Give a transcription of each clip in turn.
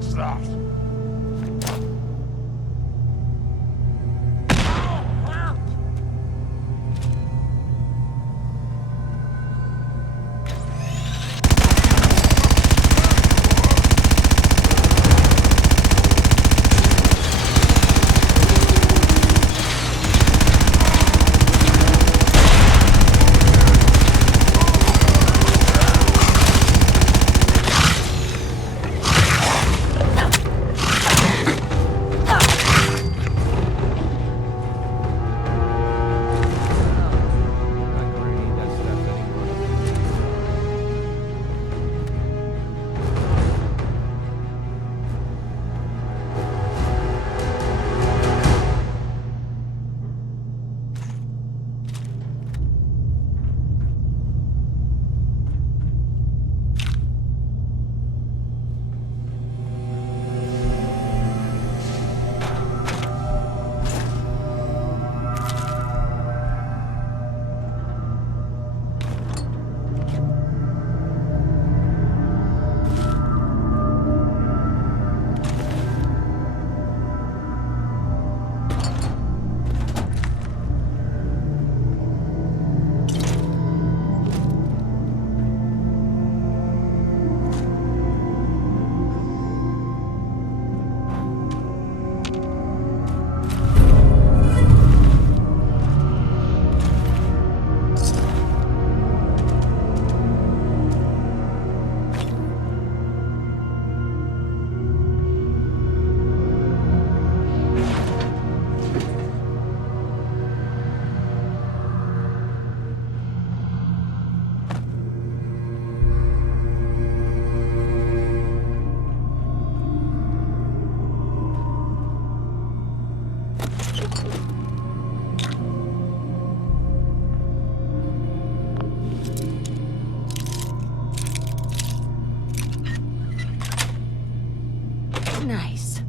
What's that? Nice.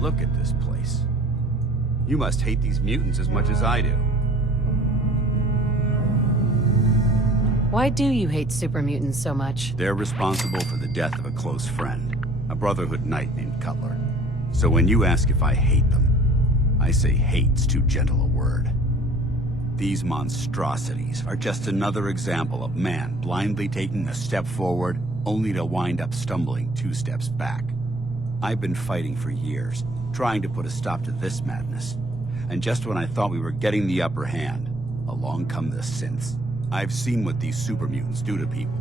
Look at this place. You must hate these mutants as much as I do. Why do you hate super mutants so much? They're responsible for the death of a close friend, a Brotherhood knight named Cutler. So when you ask if I hate them, I say hate's too gentle a word. These monstrosities are just another example of man blindly taking a step forward, only to wind up stumbling 2 steps back. I've been fighting for years, trying to put a stop to this madness. And just when I thought we were getting the upper hand, along come the synths. I've seen what these super mutants do to people.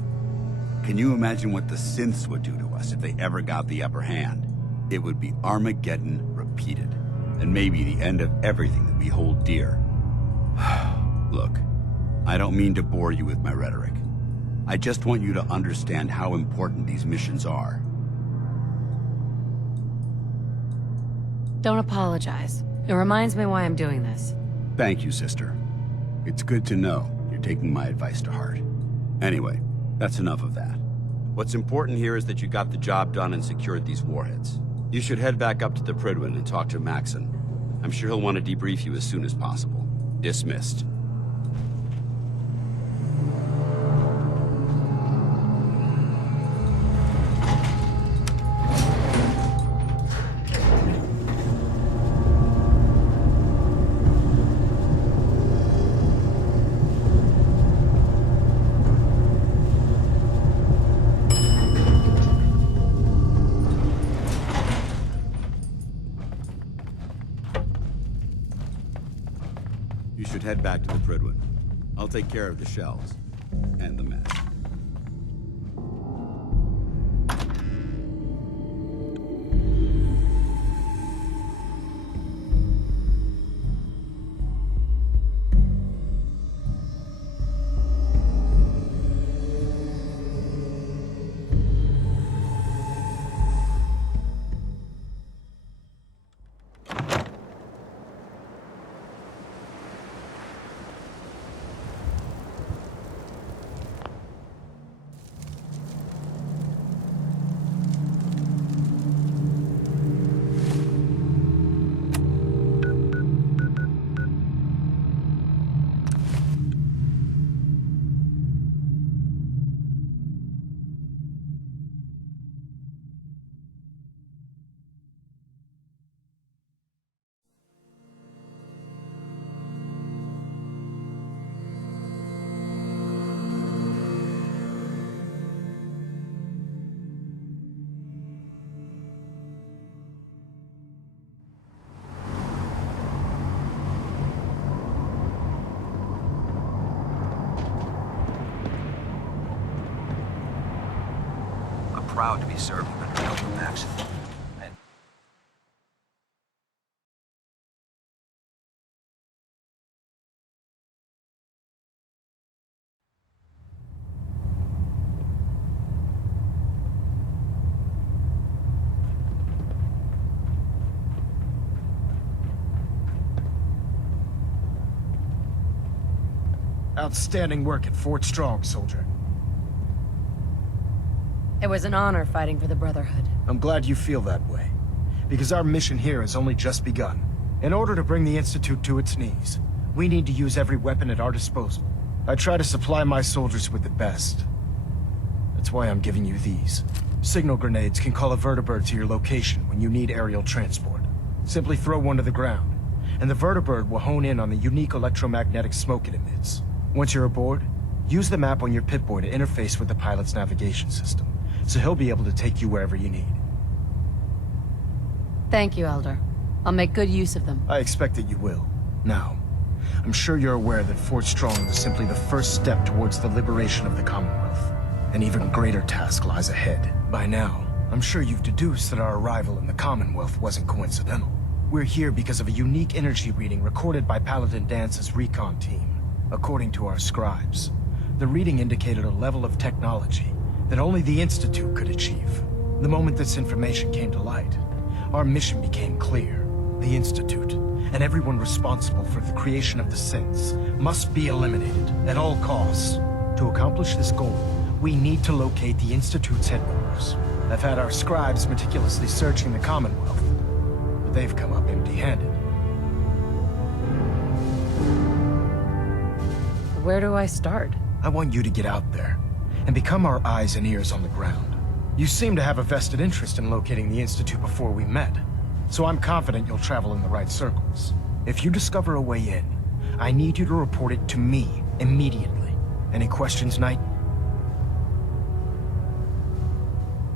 Can you imagine what the synths would do to us if they ever got the upper hand? It would be Armageddon repeated, and maybe the end of everything that we hold dear. Look, I don't mean to bore you with my rhetoric. I just want you to understand how important these missions are. Don't apologize. It reminds me why I'm doing this. Thank you, sister. It's good to know you're taking my advice to heart. Anyway, that's enough of that. What's important here is that you got the job done and secured these warheads. You should head back up to the Prydwen and talk to Maxon. I'm sure he'll want to debrief you as soon as possible. Dismissed. You should head back to the Prydwen. I'll take care of the shells. And the mess. Proud to be serving the Delta Max. And outstanding work at Fort Strong, soldier. It was an honor fighting for the Brotherhood. I'm glad you feel that way, because our mission here has only just begun. In order to bring the Institute to its knees, we need to use every weapon at our disposal. I try to supply my soldiers with the best. That's why I'm giving you these. Signal grenades can call a vertibird to your location when you need aerial transport. Simply throw one to the ground, and the vertibird will hone in on the unique electromagnetic smoke it emits. Once you're aboard, use the map on your Pip-Boy to interface with the pilot's navigation system, so he'll be able to take you wherever you need. Thank you, Elder. I'll make good use of them. I expect that you will. Now, I'm sure you're aware that Fort Strong was simply the first step towards the liberation of the Commonwealth. An even greater task lies ahead. By now, I'm sure you've deduced that our arrival in the Commonwealth wasn't coincidental. We're here because of a unique energy reading recorded by Paladin Dance's recon team. According to our scribes, the reading indicated a level of technology that only the Institute could achieve. The moment this information came to light, our mission became clear. The Institute, and everyone responsible for the creation of the synths, must be eliminated at all costs. To accomplish this goal, we need to locate the Institute's headquarters. I've had our scribes meticulously searching the Commonwealth, but they've come up empty-handed. Where do I start? I want you to get out there and become our eyes and ears on the ground. You seem to have a vested interest in locating the Institute before we met, so I'm confident you'll travel in the right circles. If you discover a way in, I need you to report it to me immediately. Any questions, Knight?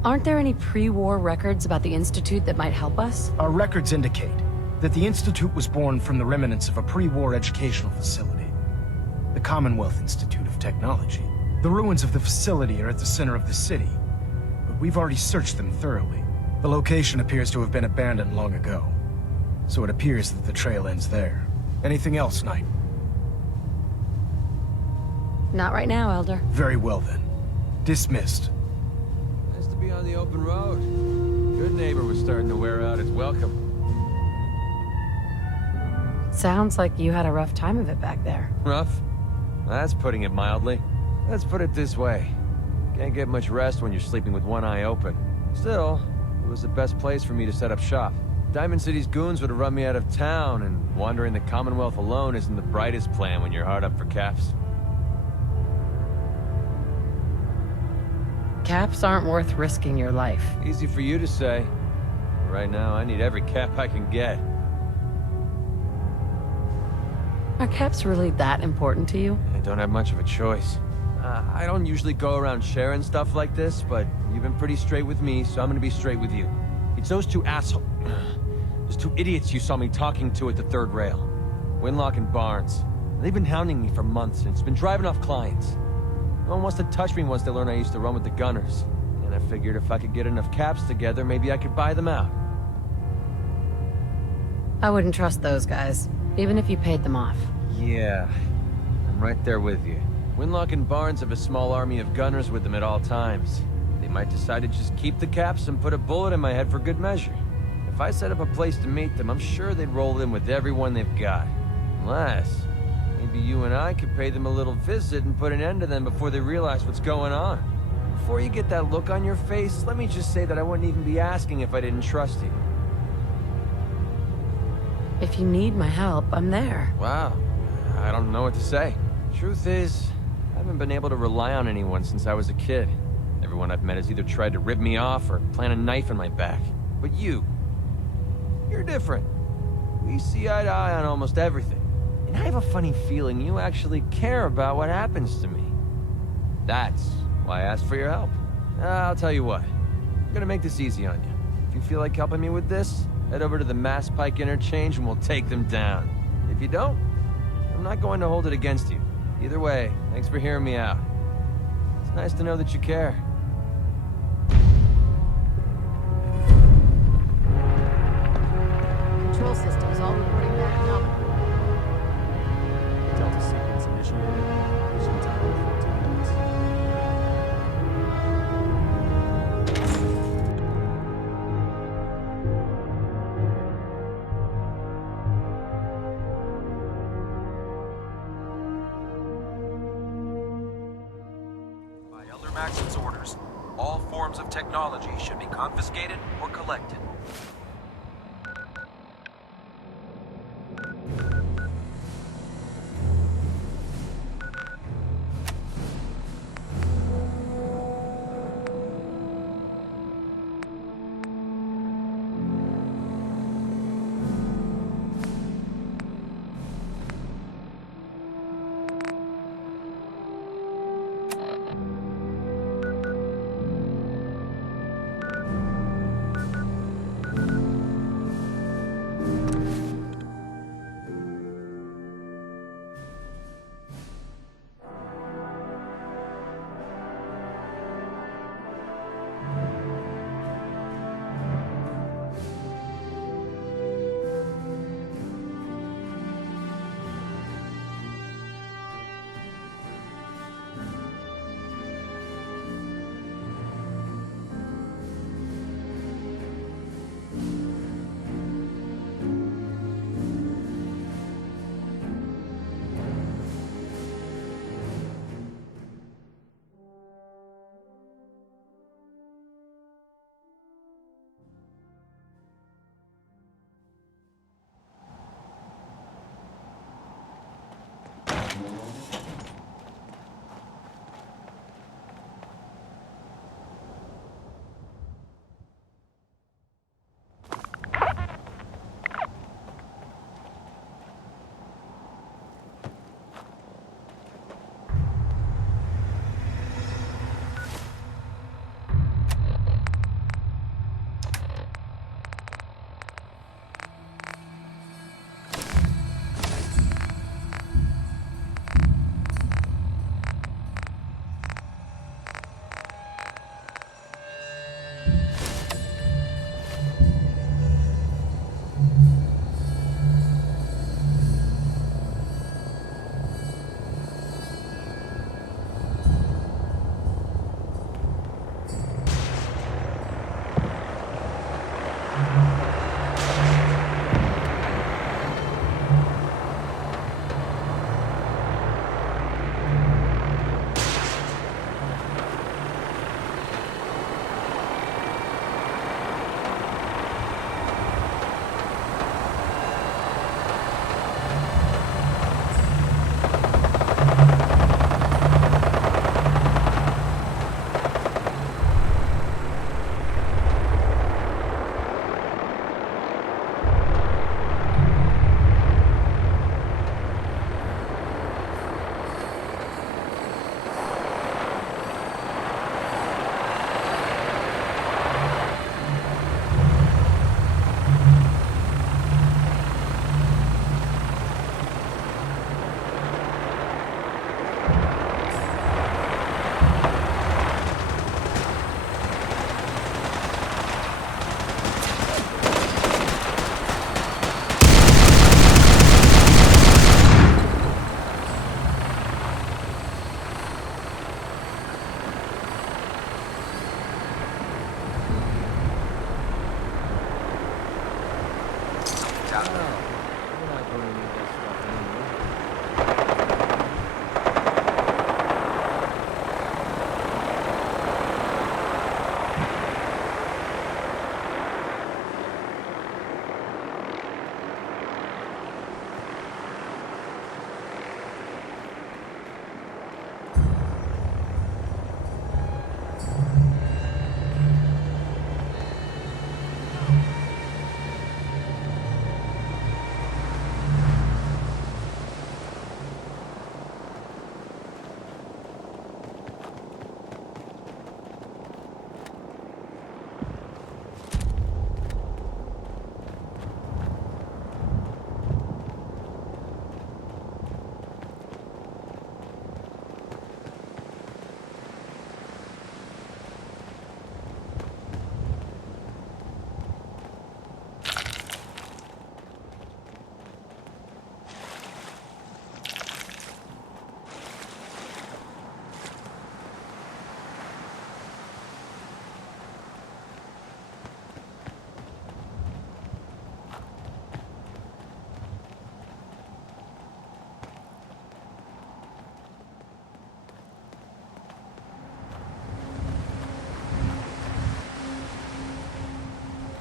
Aren't there any pre-war records about the Institute that might help us? Our records indicate that the Institute was born from the remnants of a pre-war educational facility, the Commonwealth Institute of Technology. The ruins of the facility are at the center of the city, but we've already searched them thoroughly. The location appears to have been abandoned long ago, so it appears that the trail ends there. Anything else, Knight? Not right now, Elder. Very well then. Dismissed. Nice to be on the open road. Good neighbor was starting to wear out its welcome. Sounds like you had a rough time of it back there. Rough? That's putting it mildly. Let's put it this way. Can't get much rest when you're sleeping with one eye open. Still, it was the best place for me to set up shop. Diamond City's goons would have run me out of town, and wandering the Commonwealth alone isn't the brightest plan when you're hard up for caps. Caps aren't worth risking your life. Easy for you to say. Right now, I need every cap I can get. Are caps really that important to you? I don't have much of a choice. I don't usually go around sharing stuff like this, but you've been pretty straight with me, so I'm gonna be straight with you. It's those two those two idiots you saw me talking to at the third rail. Winlock and Barnes. They've been hounding me for months, and it's been driving off clients. No one wants to touch me once they learn I used to run with the Gunners. And I figured if I could get enough caps together, maybe I could buy them out. I wouldn't trust those guys, even if you paid them off. Yeah, I'm right there with you. Winlock and Barnes have a small army of Gunners with them at all times. They might decide to just keep the caps and put a bullet in my head for good measure. If I set up a place to meet them, I'm sure they'd roll in with everyone they've got. Unless, maybe you and I could pay them a little visit and put an end to them before they realize what's going on. Before you get that look on your face, let me just say that I wouldn't even be asking if I didn't trust you. If you need my help, I'm there. Wow, I don't know what to say. Truth is, I haven't been able to rely on anyone since I was a kid. Everyone I've met has either tried to rip me off or plant a knife in my back. But you're different. We see eye to eye on almost everything. And I have a funny feeling you actually care about what happens to me. That's why I asked for your help. I'll tell you what. I'm gonna make this easy on you. If you feel like helping me with this, head over to the Mass Pike interchange and we'll take them down. If you don't, I'm not going to hold it against you. Either way, thanks for hearing me out. It's nice to know that you care. Control systems all reporting back nominal. Delta sequence initiated. Vision time 14 minutes. By Elder Maxon's orders, all forms of technology should be confiscated or collected.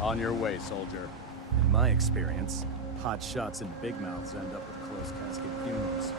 On your way, soldier. In my experience, hot shots and big mouths end up with closed casket funerals.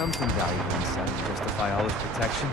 Something valuable inside to justify all this protection.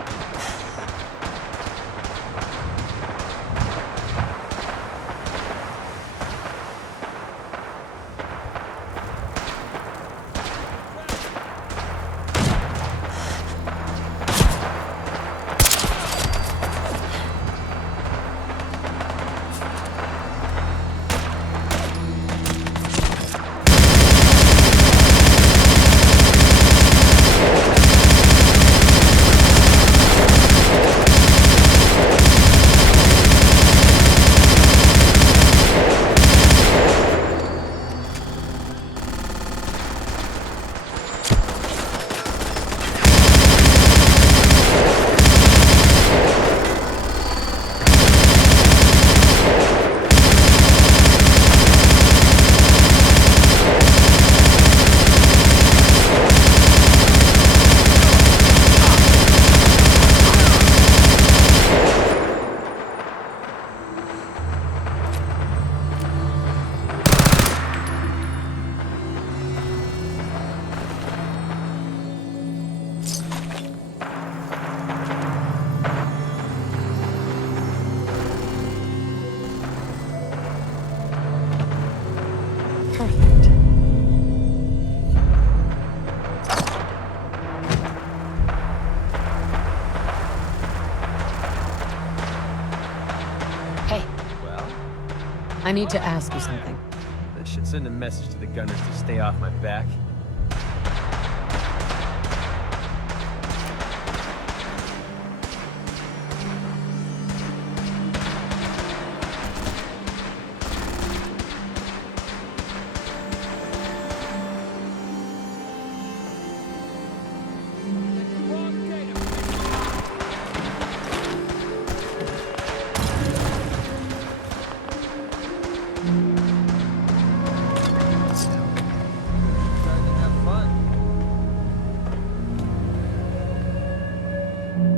Perfect. Hey, Well, I need to ask you something. that should send a message to the gunners to stay off my back.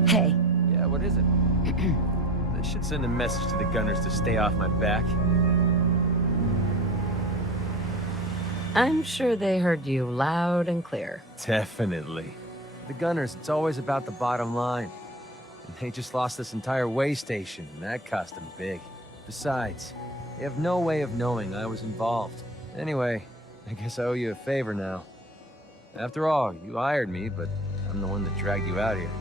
Hey, Yeah, what is it? This should send a message to the gunners to stay off my back. I'm sure they heard you loud and clear. Definitely. The gunners, it's always about the bottom line. And they just lost this entire way station, and that cost them big. Besides, they have no way of knowing I was involved. Anyway, I guess I owe you a favor now. After all, you hired me, but I'm the one that dragged you out here.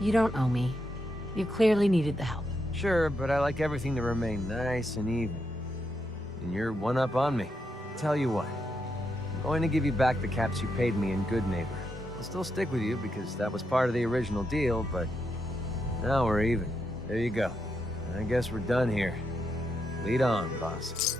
You don't owe me. You clearly needed the help. Sure, but I like everything to remain nice and even. And you're one up on me. Tell you what, I'm going to give you back the caps you paid me in Good Neighbor. I'll still stick with you because that was part of the original deal, but now we're even. There you go. I guess we're done here. Lead on, boss.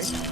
right?